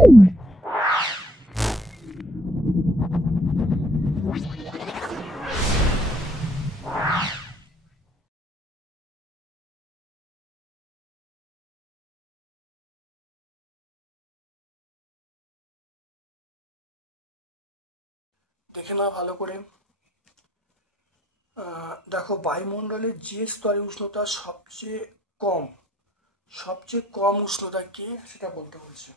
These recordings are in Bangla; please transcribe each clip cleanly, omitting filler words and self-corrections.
দেখে নাও ভালো করে। দেখো, বায়ুমণ্ডলের যে স্তরে উষ্ণতা সবচেয়ে কম উষ্ণতা কি সেটা বলতে বলছে।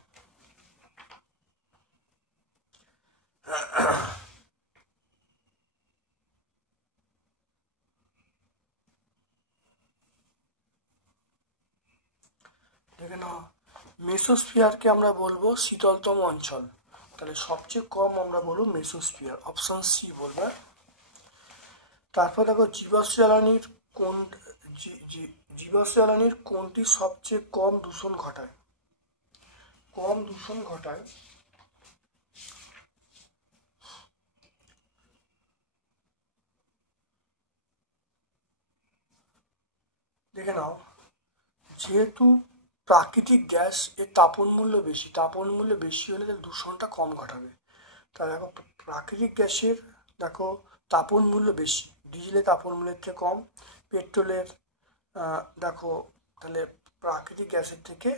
দেখে নাও, মেসোস্ফিয়ারকে আমরা বলবো শীতলতম অঞ্চল। তাহলে সবচেয়ে কম আমরা বলবো মেসোস্ফিয়ার, অপশন সি বলবে। তারপর দেখো, জীবাশ্ম জ্বালানির কোনটি সবচেয়ে কম দূষণ ঘটায়? দেখে নাও, যেহেতু প্রাকৃতিক গ্যাস এর তাপন মূল্য বেশি হলে তাহলে দূষণটা কম ঘটাবে। তাহলে দেখো, প্রাকৃতিক গ্যাসের দেখো তাপন মূল্য বেশি, ডিজেলের তাপন মূল্যের থেকে কম, পেট্রোলের দেখো তাহলে প্রাকৃতিক গ্যাসের থেকে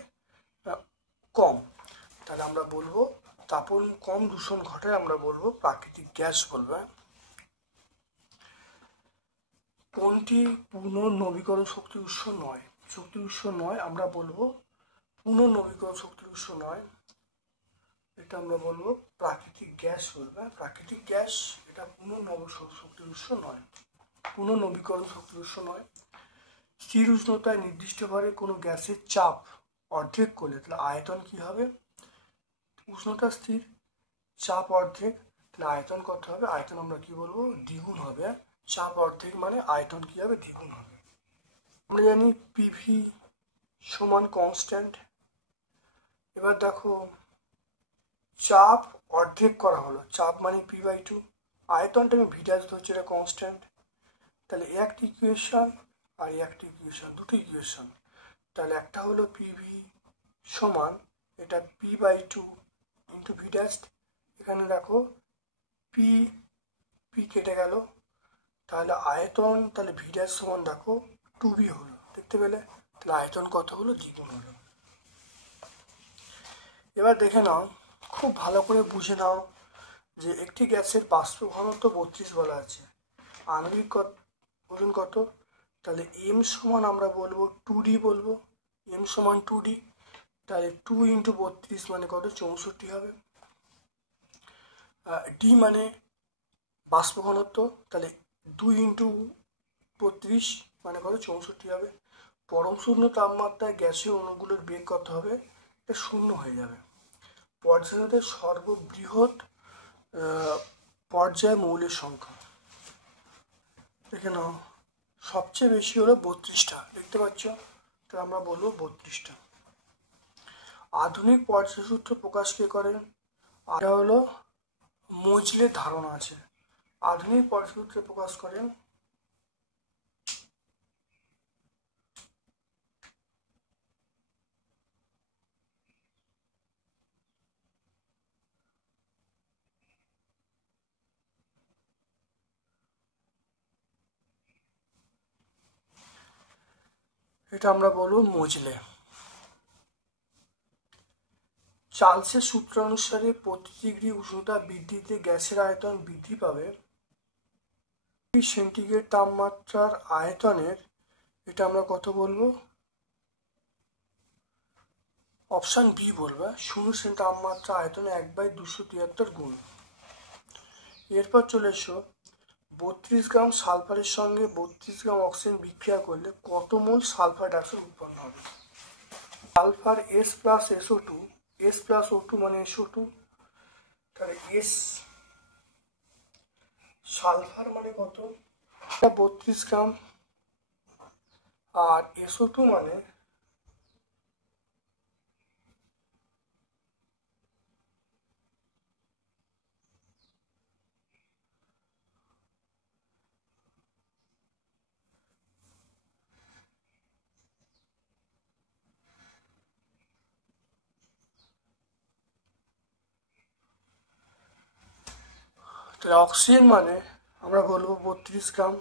কম। তাহলে আমরা বলবো তাপন কম, দূষণ ঘটায়, আমরা বলবো প্রাকৃতিক গ্যাস বলবো। কোনটি পুনর্নবীকরণ শক্তির উৎস নয়? আমরা বলবো পুনর্নবীকরণ শক্তির উৎস নয়, এটা আমরা বলবো প্রাকৃতিক গ্যাস বলবো। প্রাকৃতিক গ্যাস এটা পুনর্নবীকরণ শক্তির উৎস নয়। স্থির উষ্ণতায় নির্দিষ্ট ভাবে কোনো গ্যাসের চাপ অর্ধেক করলে তাহলে আয়তন কি হবে? উষ্ণতা স্থির, চাপ অর্ধেক, তাহলে আয়তন কত হবে? আয়তন আমরা কি বলবো? দ্বিগুণ হবে। চাপ অর্ধেক মানে আয়তন কি হবে? দ্বিগুণ হবে। আমরা জানি পিভি সমান কনস্ট্যান্ট। এবার দেখো, চাপ অর্ধেক করা হলো, চাপ মানে P/2, আয়তনটা আমি ভিটাস ধরছি, এটা কনস্ট্যান্ট। তাহলে একটা ইকুয়েশন আর একটা ইকুয়েশন, দুটো ইকুয়েশন। তাহলে একটা হলো পিভি সমান এটা P/2 ইন্টু ভিটাস। এখানে দেখো পি কেটে গেল, তাহলে আয়তন, তাহলে ভিটাস সমান দেখো 2B হলো, দেখতে পেলে? তাহলে আয়তন কত হলো? দ্বিগুণ হলো। এবার দেখে নাও, খুব ভালো করে বুঝে নাও যে একটি গ্যাসের বাষ্প ঘনত্ব 32 বলা আছে, আণবিক ওজন কত? তাহলে এম সমান আমরা বলবো 2D বলবো, এম সমান 2D। তাহলে 2 ইন্টু 32 মানে কত? 64 হবে। ডি মানে বাষ্প ঘনত্ব, তাহলে 2 ইন্টু 32 মানে কত? 64 হবে। পরম শূন্য তাপমাত্রায় গ্যাসীয় অণুগুলোর বেগ কত হবে? এটা শূন্য হয়ে যাবে। পর্যায়তে সর্ববৃহৎ পর্যায় মৌলের সংখ্যা দেখে নাও, সবচেয়ে বেশি হলো 32টা, দেখতে পাচ্ছ? তাহলে আমরা বলবো 32টা। আধুনিক পর্যায় সূত্র প্রকাশ কে করেন? এটা হলো মোজলের ধারণা আছে। আধুনিক পর্যায় সূত্র প্রকাশ করেন এটা আমরা বলবো মোজলে। চার্লসের সূত্র অনুসারে প্রতি ডিগ্রি উষ্ণতা বৃদ্ধিতে গ্যাসের আয়তন বৃদ্ধি পাবে সেন্টিগ্রেড তাপমাত্রার আয়তনের, এটা আমরা কত বলবো? অপশান বি বলবে, 0 তাপমাত্রা আয়তনে 1/273 গুণ। এরপর চলে এসো, 32 গ্রাম সালফারের সঙ্গে 32 গ্রাম অক্সিজেন বিক্রিয়া করলে কত মোল সালফার ডাইঅক্সাইড উৎপন্ন হবে? সালফার S+SO2, S+O2 মানে SO2, তাহলে সালফার মানে কত? 32 গ্রাম, আর SO2 মানে তাহলে অক্সিজেন মানে আমরা বলবো 32 গ্রাম,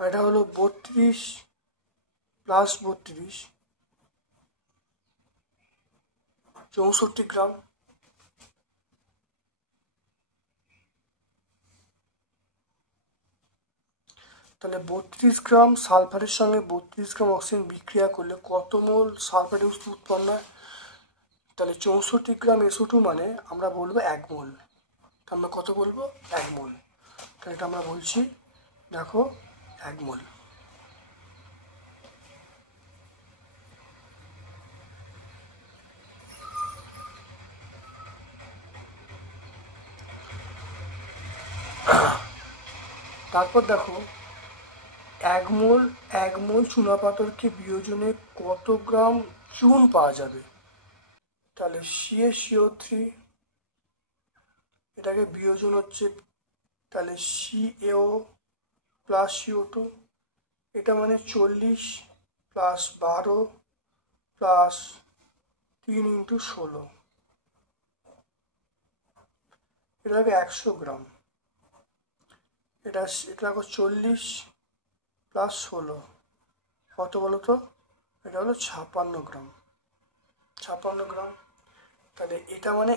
এটা হলো 32 প্লাস 32 64 গ্রাম। তাহলে 32 গ্রাম সালফারের সঙ্গে 32 গ্রাম অক্সিজেন বিক্রিয়া করলে কত মোল সালফারের উৎপন্ন হয়? তাহলে 64 গ্রাম SO2 মানে আমরা বলবো 1 মোল। আমরা কত বলবো? 1 মোল। তাহলে এটা আমরা বলছি, দেখো 1 মোল। তারপর দেখো 1 মোল চুনাপাথরকে বিয়োজনে কত গ্রাম চুন পাওয়া যাবে? তাহলে CaCO3 এটাকে বিয়োজন হচ্ছে, তাহলে CaO প্লাস CO2, এটা মানে 40 প্লাস 12 প্লাস 3 × 16, এটা হবে 100 গ্রাম। এটা দেখো 40 প্লাস 16 কত বলো তো? এটা হলো 56 গ্রাম। 56 গ্রাম। তাহলে এটা মানে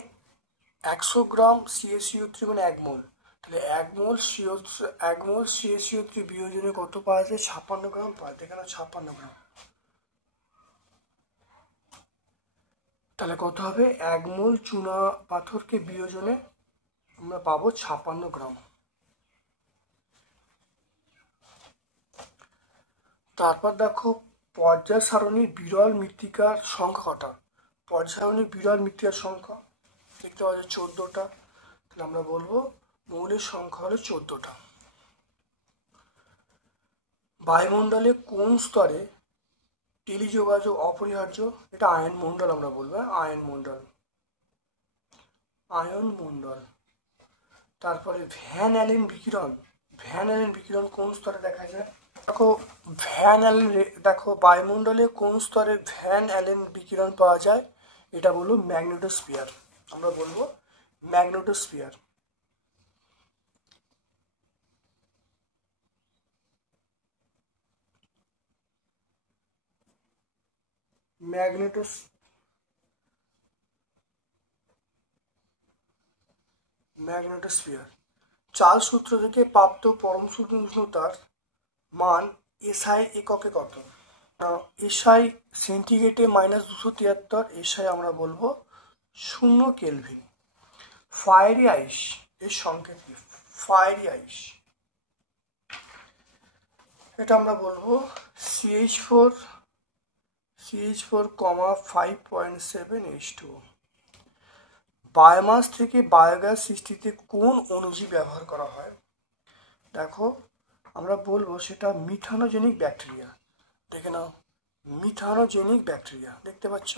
100 গ্রাম CaCO3 মানে 1 মোল। তাহলে 1 মোল CaCO3 বিয়োজনে কত পাওয়া যায়? 56 গ্রাম পাওয়া যায়। এখানে 56 গ্রাম। তাহলে কত হবে? 1 মোল চুনা পাথরকে বিয়োজনে আমরা পাবো 56 গ্রাম। তারপর দেখো পর্যায় সারণী বিরল মৃত্তিকার সংখ্যা কটা? পর্যায় সারণী বিরল মৃত্তিকার সংখ্যা দেখতে পাওয়া যায় 14টা। তাহলে আমরা বলবো মৌলের সংখ্যা হলো 14টা। বায়ুমণ্ডলে কোন স্তরে টেলিযোগাযোগ অপরিহার্য? এটা আয়ন মণ্ডল আমরা বলবো, আয়ন মণ্ডল। আয়ন মণ্ডল। তারপরে ভ্যান অ্যালেন বিকিরণ, ভ্যান অ্যালেন বিকিরণ কোন স্তরে দেখা যায়? দেখো ভ্যান অ্যালেন, দেখো বায়ুমণ্ডলে কোন স্তরে ভ্যান অ্যালেন বিকিরণ পাওয়া যায়? এটা বলবো ম্যাগনেটোস্ফিয়ার। আমরা বলবো ম্যাগনেটোস্ফিয়ার। ম্যাগনেটোস্ফিয়ার। চার্লস সূত্র থেকে প্রাপ্ত পরম শূন্য উষ্ণতার মান SI এককে কত? SI সেন্টিগ্রেডে -273, SI আমরা বলবো 0 কেলভিন। ফায়ারি আইস এর সংকেত কি? ফায়ারি আইস, এটা আমরা বলবো CH4, 5.7H2। বায়োমাস থেকে বায়োগ্যাস সৃষ্টিতে কোন অণুজীব ব্যবহার করা হয়? দেখো আমরা বলবো সেটা মিথানোজেনিক ব্যাকটেরিয়া। দেখে নাও, মিথানোজেনিক ব্যাকটেরিয়া দেখতে পাচ্ছ।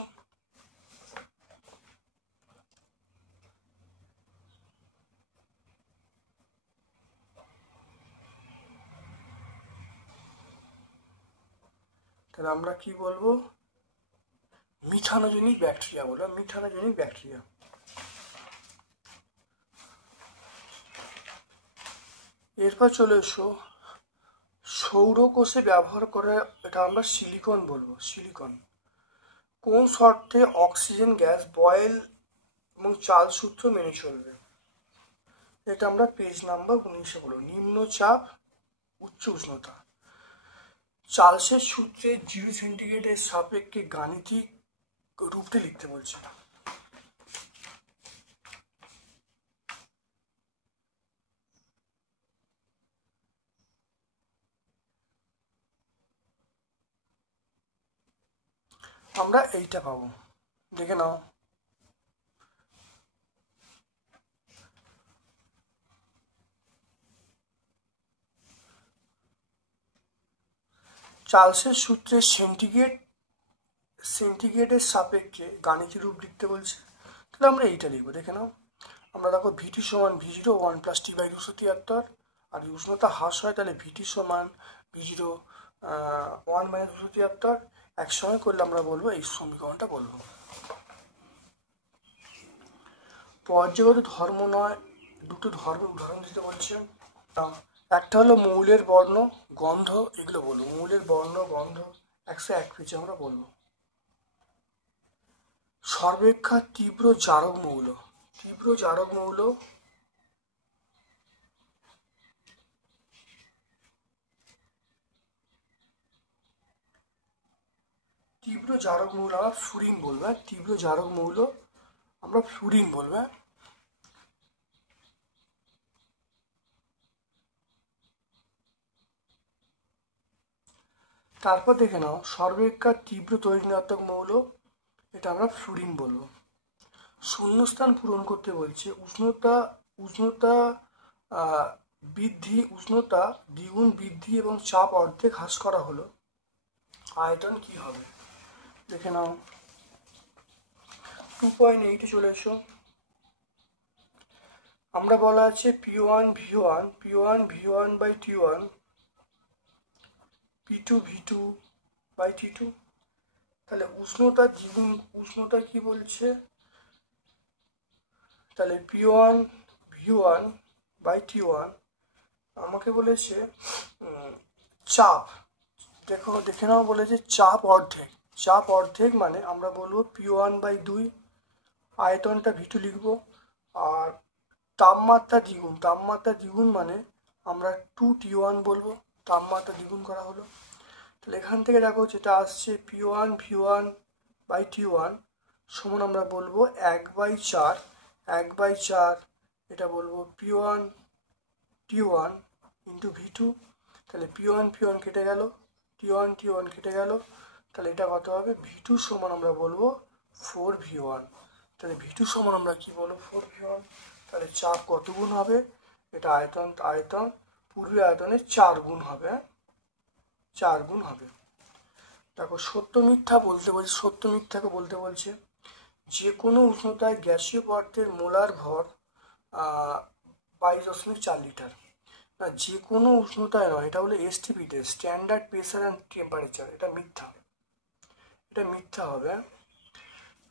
তাহলে আমরা কি বলবো? মিথানোজেনিক ব্যাকটেরিয়া বলবো, মিথানোজেনিক ব্যাকটেরিয়া। এরপর চলে এসো সৌরকোষে ব্যবহার করে, এটা আমরা সিলিকন বলবো, সিলিকন। কোন শর্তে অক্সিজেন গ্যাস বয়েল এবং চার্লস সূত্র মেনে চলবে? এটা আমরা পেজ নাম্বার 19-এ বলবো। নিম্ন চাপ, উচ্চ উষ্ণতা। চার্লসের সূত্রে 0 সেন্টিগ্রেডের সাপেক্ষে গাণিতিক রূপটি লিখতে বলছে। আমরা এইটা পাবো, দেখে নাও। চার্লসের সূত্রে সেন্টিগ্রেডের সাপেক্ষে গাণিতিক রূপ লিখতে বলছে। তাহলে আমরা এইটা লিখবো, দেখে নাও। আমরা দেখো VT সমান V0 1 + T/273, আর উষ্ণতা হ্রাস হয় তাহলে VT সমান V0 1 - 273 একসঙ্গে করলে আমরা বলবো এই সমীকরণটা বলবো। পর্যায়গত ধর্ম নয়, দুটো ধর্মের উদাহরণ দিতে বলছে। একটা হলো মৌলের বর্ণ, গন্ধ, এগুলো বলবো। মৌলের বর্ণ, গন্ধ 101 পেজে আমরা বলবো। সর্বাপেক্ষা তীব্র জারক মৌল, তীব্র জারক মৌল তীব্র জারক মৌল আমরা ফ্লুরিন বলবো। তীব্র জারক মৌল আমরা ফ্লুরিন বলবো। তারপর দেখে নাও সর্বাপেক্ষা তীব্র তড়িৎ মৌল, এটা আমরা ফ্লুরিন বলবো। শূন্যস্থান পূরণ করতে বলছে। উষ্ণতা বৃদ্ধি, উষ্ণতা দ্বিগুণ বৃদ্ধি এবং চাপ অর্ধেক হ্রাস করা হলো, আয়তন কি হবে? দেখে নাও 2.8 চলে এসো। আমরা বলা আছে P1 V1, P1 V1 by T1, P2 V2 by T2। তাহলে উষ্ণতা দ্বিগুণ, উষ্ণতা কি বলছে? তাহলে P1 V1 বাই T1 আমাকে বলেছে চাপ, দেখে নাও বলেছে চাপ অর্ধেক। চাপ অর্ধেক মানে আমরা বলবো P1 বাই 2, আয়তনটা V2 লিখবো। আর তাপমাত্রা দ্বিগুণ, তাপমাত্রা দ্বিগুণ মানে আমরা 2T1 বলবো, তাপমাত্রা দ্বিগুণ করা হলো। তাহলে এখান থেকে দেখো যেটা আসছে P1 V1 বাই T1 সমান আমরা বলবো 1/4, 1/4 এটা বলবো P1 T1 ইন্টু V2। তাহলে P1 P1 কেটে গেল, T1 T1 কেটে গেল, তাহলে এটা কত হবে? V2 সমান আমরা বলবো 4V1। তাহলে V2 সমান আমরা কি বলবো? 4V1। তাহলে চাপ কত গুণ হবে? এটা আয়তন পূর্বে আয়তনের 4 গুণ হবে, 4 গুণ হবে। দেখো সত্য মিথ্যা বলতে বলছে, সত্য মিথ্যাকে বলতে বলছে যে কোনো উষ্ণতায় গ্যাসীয় পদার্থের মোলার ভর 22.4 লিটার। না, যে কোনো উষ্ণতায় নয়, এটা হলো এসটিপিতে, স্ট্যান্ডার্ড প্রেসার অ্যান্ড টেম্পারেচার। এটা মিথ্যা, এটা মিথ্যা হবে।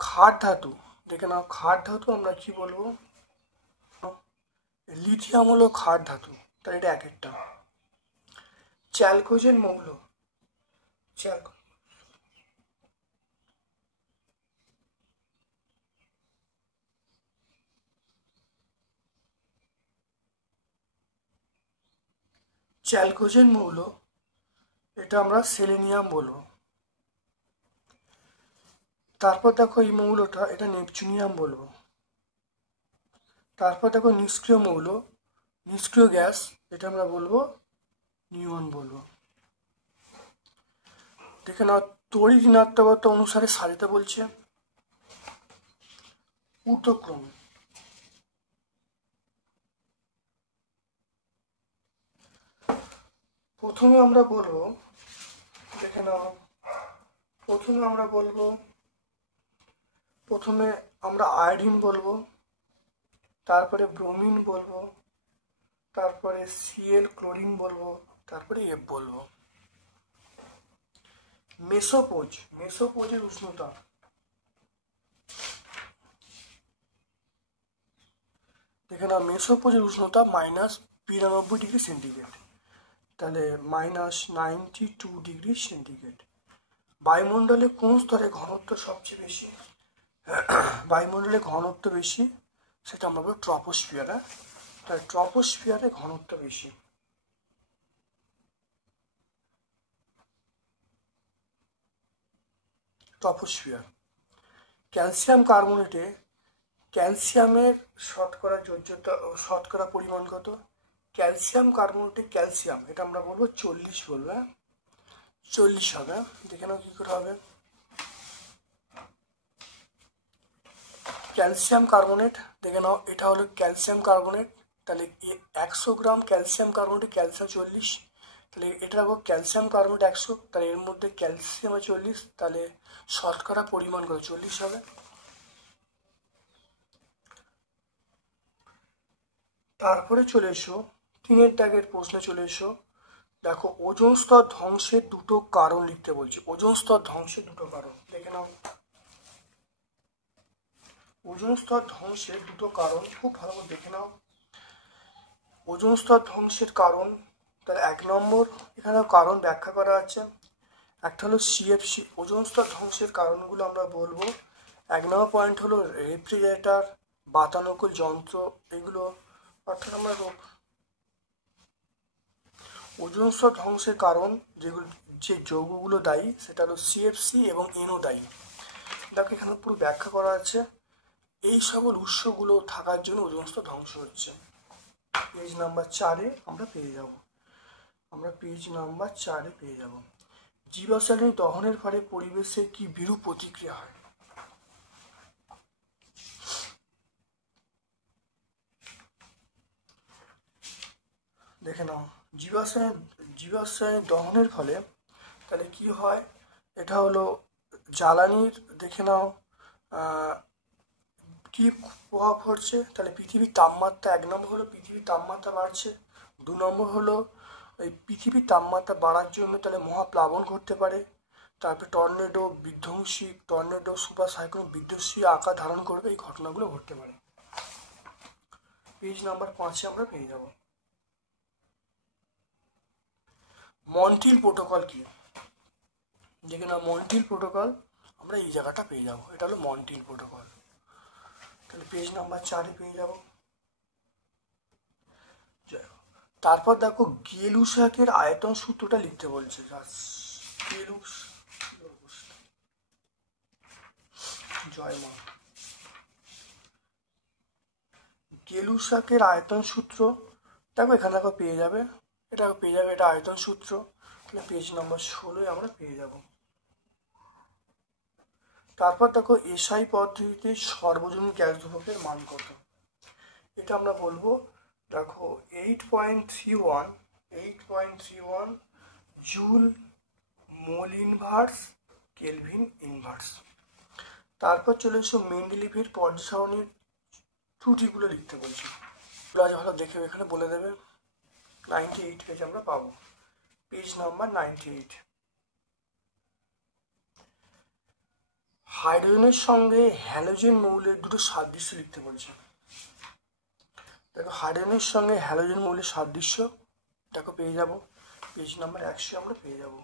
ক্ষার ধাতু, দেখে নাও ক্ষার ধাতু আমরা কি বলবো? লিথিয়াম হলো ক্ষার ধাতু, তাহলে এটা এক একটা। চ্যালকোজেন মৌল, চ্যালকোজেন মৌল, এটা আমরা সেলেনিয়াম বলবো। তারপর দেখো এই মৌলটা, এটা নেপচুনিয়াম বলবো। তারপর দেখো নিষ্ক্রিয় মৌল, নিষ্ক্রিয় গ্যাস, এটা আমরা বলবো নিয়ন বলবো। দেখে নাও তড়িৎ ঋণাত্মকতা অনুসারে সাজাতে বলছে ঊর্ধ্বক্রমে। প্রথমে আমরা বলবো, দেখে নাও প্রথমে আমরা আয়োডিন বলবো, তারপরে ব্রোমিন বলবো, তারপরে Cl ক্লোরিন বলবো, তারপরে F বলবো। মেসোপোজের উষ্ণতা, দেখে নাও মেসোপোজের উষ্ণতা -92°C, তাহলে -92°C। বায়ুমণ্ডলে কোন স্তরে ঘনত্ব সবচেয়ে বেশি? বায়ুমণ্ডলে ঘনত্ব বেশি, সেটা আমরা বলবো ট্রপোস্ফিয়ারে। তাহলে ট্রপোস্ফিয়ারে ঘনত্ব বেশি। ট্রপোস্ফিয়ার। ক্যালসিয়াম কার্বনেটে ক্যালসিয়ামের শতকরা পরিমাণ কত? ক্যালসিয়াম কার্বনেটে ক্যালসিয়াম, এটা আমরা বলবো 40 বলবো, 40 হবে। দেখে নাও কি করে হবে। ক্যালসিয়াম কার্বনেট, দেখে নাও এটা হলো ক্যালসিয়াম কার্বনেট, তাহলে 100 গ্রাম ক্যালসিয়াম কার্বনেটে ক্যালসিয়াম 40, তাহলে এটা রাখবো ক্যালসিয়াম কার্বনেট 100, তাহলে এর মধ্যে ক্যালসিয়াম 40, তাহলে শতকরা পরিমাণ করে 40 হবে। তারপরে চলে এসো 3 দাগের প্রশ্নে চলে এসো। দেখো ওজোন স্তর ধ্বংসের দুটো কারণ লিখতে বলছে। ওজোন স্তর ধ্বংসের দুটো কারণ, দেখে নাও ওজোন স্তর ধ্বংসের দুটো কারণ খুব ভালো করে দেখে নাও। ওজোন স্তর ধ্বংসের কারণ, তার 1 নম্বর এখানেও কারণ ব্যাখ্যা করা আছে। একটা হলো সিএফসি। ওজোন স্তর ধ্বংসের কারণগুলো আমরা বলবো। 1 নম্বর পয়েন্ট হলো রেফ্রিজারেটর, বাতানুকূল যন্ত্র, এগুলো অর্থাৎ আমরা ওজোন স্তর ধ্বংসের কারণ যেগুলো, যে যৌগগুলো দায়ী সেটা হলো সিএফসি এবং এনও দায়ী। দেখো এখানে পুরো ব্যাখ্যা করা আছে। এই সকল উৎসগুলো থাকার জন্য ওজোন স্তর ধ্বংস হচ্ছে। পেজ নাম্বার 4-এ আমরা পেয়ে যাব। জীবাশ্ম দহনের ফলে পরিবেশে কি বিরূপ প্রতিক্রিয়া হয়? দেখে নাও, জীবাশ্ম দহনের ফলে তাহলে কি হয়, এটা হলো জ্বালানির, দেখে নাও কি প্রভাব পড়ছে। তাহলে পৃথিবীর তাপমাত্রা, 1 নম্বর হলো পৃথিবীর তাপমাত্রা বাড়ছে, 2 নম্বর হলো এই পৃথিবীর তাপমাত্রা বাড়ার জন্য তাহলে মহাপ্লাবন ঘটতে পারে, তারপরে টর্নেডো সুপার সাইক্লোন বিধ্বংসী আকার ধারণ করবে, এই ঘটনাগুলো ঘটতে পারে। পেজ নাম্বার 5-এ আমরা পেয়ে যাব। মন্ট্রিল প্রোটোকল কি? দেখে না, মন্ট্রিল প্রোটোকল আমরা এই জায়গাটা পেয়ে যাব, এটা হলো মন্ট্রিল প্রোটোকল। তাহলে পেজ নাম্বার 4-এ পেয়ে যাব। তারপর দেখো গেলুসাকের আয়তন সূত্রটা লিখতে বলছে। গেলুসাকের আয়তন সূত্র দেখো এখানে দেখো পেয়ে যাবে, এটা আয়তন সূত্র। তাহলে পেজ নাম্বার 16-এ আমরা পেয়ে যাব। তারপর দেখো এসআই পদ্ধতিতে সর্বজনীন গ্যাস ধ্রুবকের মান কত? এটা আমরা বলবো, দেখো 8.31 joule mole inverse kelvin inverse. তারপর চলে এসো মেন্ডেলিভের পর্যায় সারণীর ত্রুটিগুলো লিখতে বলছি। ভালো দেখে এখানে বলে দেবে। 98 পেজ আমরা পাবো, পেজ নাম্বার 98। হাইড্রোজেনের সঙ্গে হ্যালোজেন মৌলের দুটো সাদৃশ্য লিখতে বলছে। দেখো হাইড্রোজেনের সঙ্গে হ্যালোজেন মৌলের সাদৃশ্য দেখো পেয়ে যাব, পেজ নাম্বার 100 আমরা পেয়ে যাব।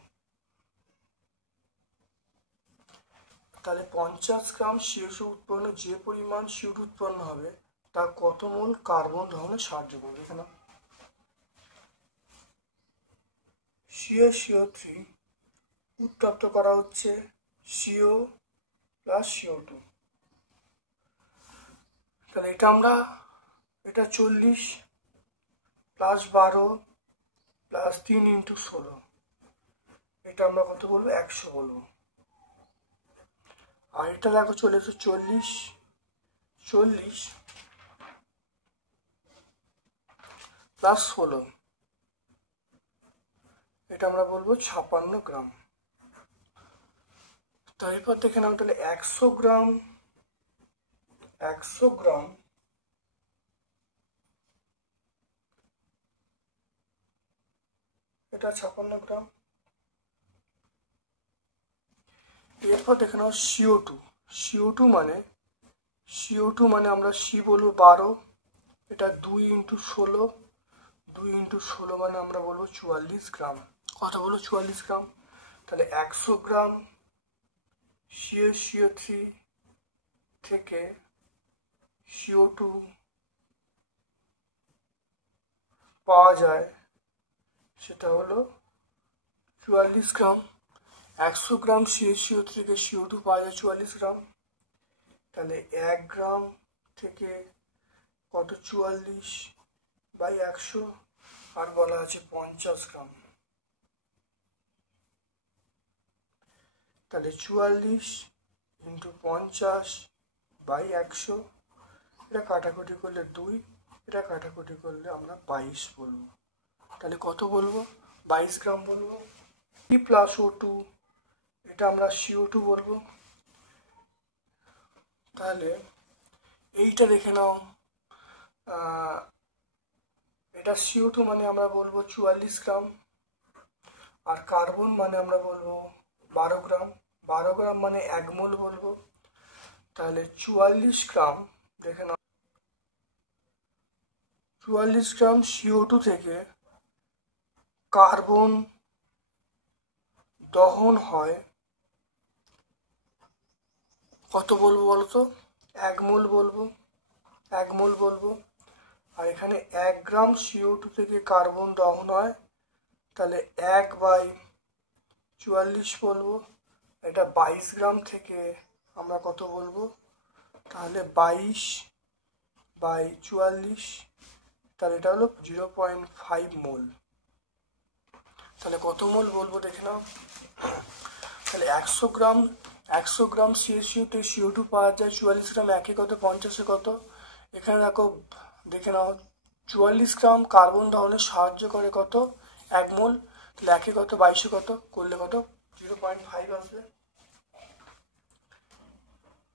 তাহলে 50 গ্রাম CO2 উৎপন্ন, যে পরিমাণ CO2 উৎপন্ন হবে তা কত মোল কার্বন দহনে সাহায্য করবে? এখানে CO3 উত্তপ্ত করা হচ্ছে CO প্লাস CO2। তাহলে এটা 40 প্লাস 12 প্লাস 3 × 16, এটা আমরা কত বলবো? 100 বলবো। আর এটা দেখো চলে এসো 40 প্লাস 16, এটা আমরা বলবো 56 গ্রাম। তারপর দেখে নাও, তাহলে 100 গ্রাম এটা 56 গ্রাম। এরপর দেখে নাও CO2 মানে আমরা C বলবো 12, এটা 2 × 16 মানে আমরা বলবো 44 গ্রাম। কত বলবো? 44 গ্রাম। তাহলে 100 গ্রাম CO3 থেকে CO2 পাওয়া যায়, সেটা হলো 44 গ্রাম। 100 গ্রাম CO3 থেকে CO2 পাওয়া যায় 44 গ্রাম। তাহলে 1 গ্রাম থেকে কত? 44/100, আর বলা আছে 50 গ্রাম। তাহলে 44 × 50/100, এটা কাটাকুটি করলে 2, এটা কাটাকুটি করলে আমরা 22 বলবো। তাহলে কত বলবো? 22 গ্রাম বলবো। C প্লাস O2, এটা আমরা CO2 বলবো। তাহলে এইটা দেখে নাও, এটা CO2 মানে আমরা বলবো 44 গ্রাম, আর কার্বন মানে আমরা বলবো 12 গ্রাম। 12 গ্রাম মানে 1 মোল বলবো। তাহলে 44 গ্রাম, দেখে নাও, 44 গ্রাম CO2 থেকে কার্বন দহন হয় কত বলবো বলো তো? 1 মোল বলবো, 1 মোল বলবো। আর এখানে 1 গ্রাম CO2 থেকে কার্বন দহন হয়, তাহলে 1/44 বলবো। এটা 22 গ্রাম থেকে আমরা কত বলবো? তাহলে 22/44, তাহলে এটা হলো 0.5 মোল। তাহলে কত মোল বলবো দেখে নাও। তাহলে 100 গ্রাম CaCO2 CO2 পাওয়া যায়, 44 গ্রাম, একে কত, 50-এ কত। এখানে দেখো, দেখে নাও, 44 গ্রাম কার্বন দহনে সাহায্য করে কত? 1 মোল। তাহলে একে কত, 22-এ কত করলে কত? 0.5 আসবে।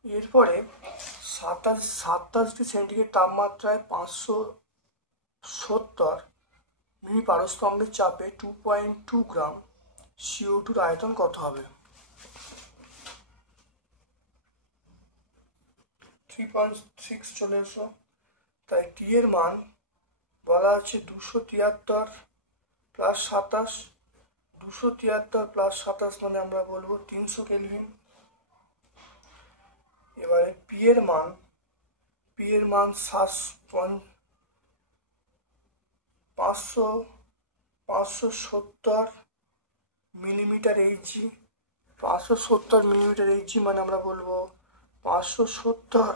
এরপরে 27 ডিগ্রি সেন্টিগ্রেড তাপমাত্রায় 570 মিলি পারস্তম্ভের চাপে 2.2 গ্রাম CO2 আয়তন কত হবে? 3.6 চলে এসো। তাই টি এর মান বলা আছে 273 প্লাস 27, 273 প্লাস 27 মানে আমরা বলবো 300 কেলভিন। এবারে পি এর মান 570 মিলিমিটার এইচজি, 570 মিলিমিটার এইচজি মানে আমরা বলবো 570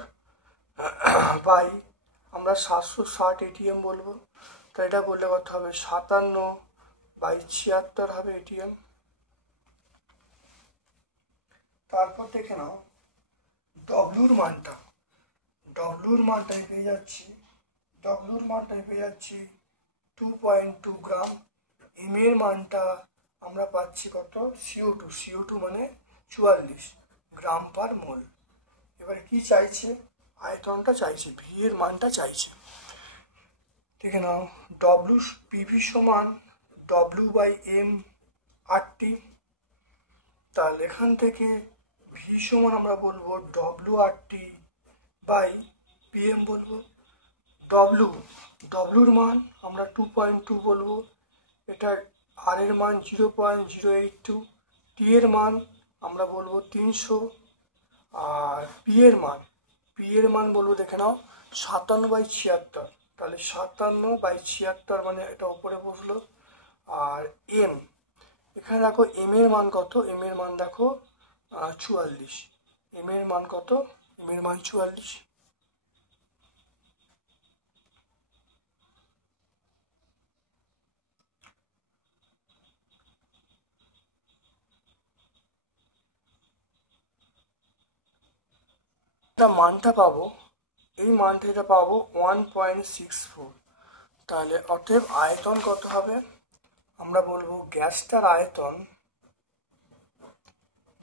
বাই আমরা 760 ATM বলবো। তো এটা বললে কত হবে? 57/76 হবে ATM। তারপর দেখে নাও ডব্লুর মানটা, ডব্লুর মানটা পেয়ে যাচ্ছি 2.2 গ্রাম। এম এর মানটা আমরা পাচ্ছি কত? CO2 মানে 44 গ্রাম পার মোল। এবারে কি চাইছে? আয়তনটা চাইছে, ভি এর মানটা চাইছে। দেখে নাও, পিভি সমান W/m/RT। তাহলে এখান থেকে ভি সমান আমরা বলবো WRT/PM বলবো। ডব্লুর মান আমরা 2.2 বলবো, এটা আর এর মান 0.082, টি এর মান আমরা বলবো 300, আর পি এর মান বলবো, দেখে নাও, 57/76। তাহলে 57/76 মানে এটা উপরে বসলো। আর এম, এখানে দেখো এম এর মান কত? এম এর মান দেখো 44। এম এর মান কত? এম এর মান 44। মানটা পাবো, এই মানটা এটা পাবো 1.64। তাহলে অতএব আয়তন কত হবে? আমরা বলবো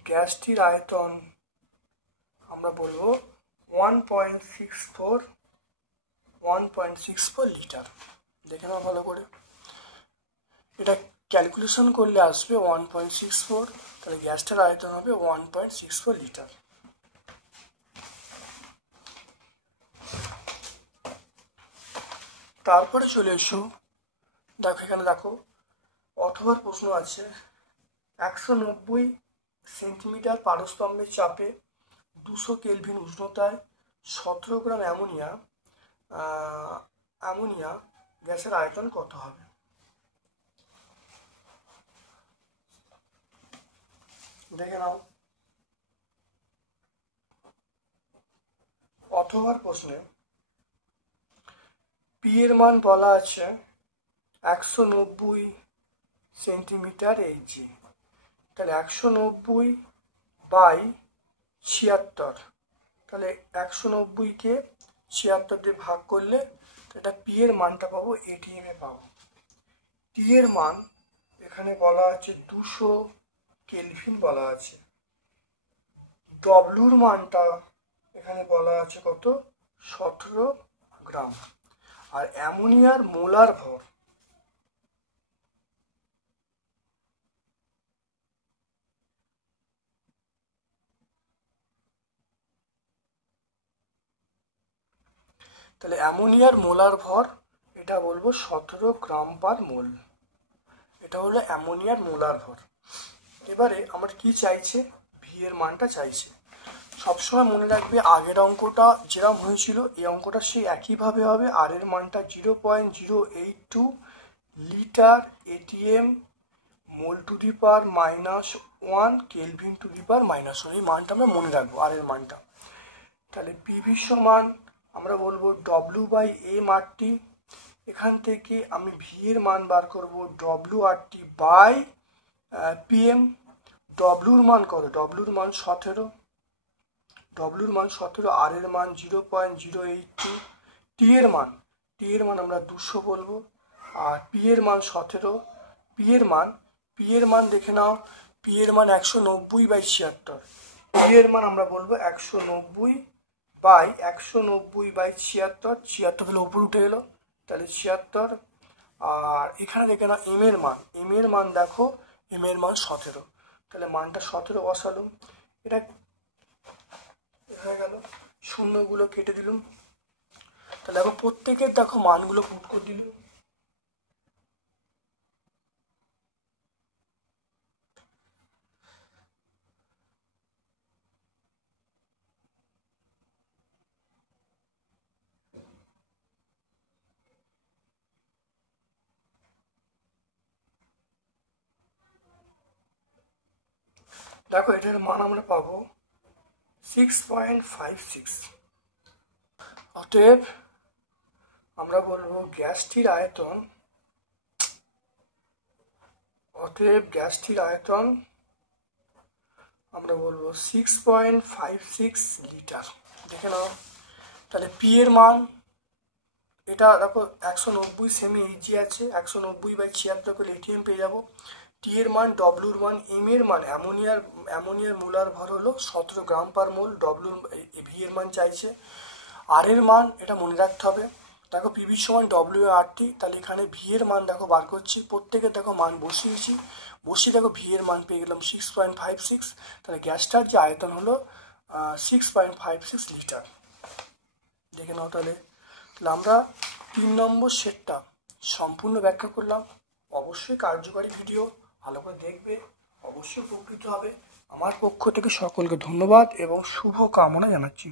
গ্যাসটির আয়তন আমরা বলবো 1.64 লিটার। দেখে নাও ভালো করে, এটা ক্যালকুলেশন করলে আসবে 1.64। তাহলে গ্যাসটার আয়তন হবে 1.64 লিটার। তারপরে চলে এসো, দেখো এখানে দেখো অথবার প্রশ্ন আছে 190 সেন্টিমিটার পারস্তম্ভের চাপে 200 কেলভিন উষ্ণতায় 17 গ্রাম অ্যামোনিয়া গ্যাসের আয়তন কত হবে? দেখে নাও, অথবার প্রশ্নে পি এর মান বলা আছে 190 সেন্টিমিটার এইচজি। তাহলে 190/76, তাহলে 190কে 76 দিয়ে ভাগ করলে এটা পি এর মানটা পাবো, এটিএম এ পাবো। টি এর মান এখানে বলা আছে 200 কেলভিন বলা আছে। ডব্লুর মানটা এখানে বলা আছে কত? 17 গ্রাম। আর অ্যামোনিয়ার মোলার ভর তাহলে অ্যামোনিয়ার মোলার ভর এটা বলবো 17 গ্রাম পার মোল। এটা হলো অ্যামোনিয়ার মোলার ভর। এবারে আমার কি চাইছে, ভি এর মানটা চাইছে। সবসময় মনে রাখবে আগের অঙ্কটা যেরকম হয়েছিল এই অঙ্কটা সেই একইভাবে হবে। আর এর মানটা 0.082 litre ATM mole to the power -1 kelvin to the power -1। এই মানটা আমরা মনে রাখবো আর এর মানটা। তাহলে পিভি সমান আমরা বলবো W/m/RT। এখান থেকে আমি ভি এর মান বার করব WRT/PM। ডব্লুর মান কত, ডব্লুর মান 17, ডব্লুর মান 17, আর এর মান 0.082, টি এর মান আমরা 200 বলবো, আর পি এর মান 17। পি এর মান দেখে নাও, পি এর মান 190/76। পি এর মান আমরা বলবো 190/76। 76 তাহলে উপরে উঠে গেল, তাহলে 76। আর এখানে দেখে নাও এম এর মান দেখো, এম এর মান 17, তাহলে মানটা 17 বসালো। এটা হয়ে গেল, শূন্যগুলো কেটে দিলাম। তাহলে এখন প্রত্যেকের দেখো মানগুলো পুট করে দিলাম। দেখো এটার মান আমরা পাবো 6.56। অতএব আমরা বলবো গ্যাসটির আয়তন আমরা বলবো 6.56 লিটার। দেখে নাও, তাহলে পি এর মান এটা দেখো 190 সেমি এইচজি আছে, 190/76 করে এটিএম পেয়ে যাবো। টি এর মান, ডব্লুর মান, এম এর মান, অ্যামোনিয়ার মোলার ভর হলো 17 গ্রাম পার মোল। ডব্লুর ভি এর মান চাইছে। আর এর মান এটা মনে রাখতে হবে। দেখো পিভি সমান WRT, তাহলে এখানে ভি এর মান দেখো বার করছি, প্রত্যেকের দেখো মান বসিয়ে দেখো ভি এর মান পেয়ে গেলাম 6.56। তাহলে গ্যাসটার যে আয়তন হলো 6.56 লিটার। দেখে নাও তাহলে আমরা 3 নম্বর সেটটা সম্পূর্ণ ব্যাখ্যা করলাম। অবশ্যই কার্যকারী ভিডিও, ভালো করে দেখবে, অবশ্যই উপকৃত হবে। আমার পক্ষ থেকে সকলকে ধন্যবাদ এবং শুভ কামনা জানাচ্ছি।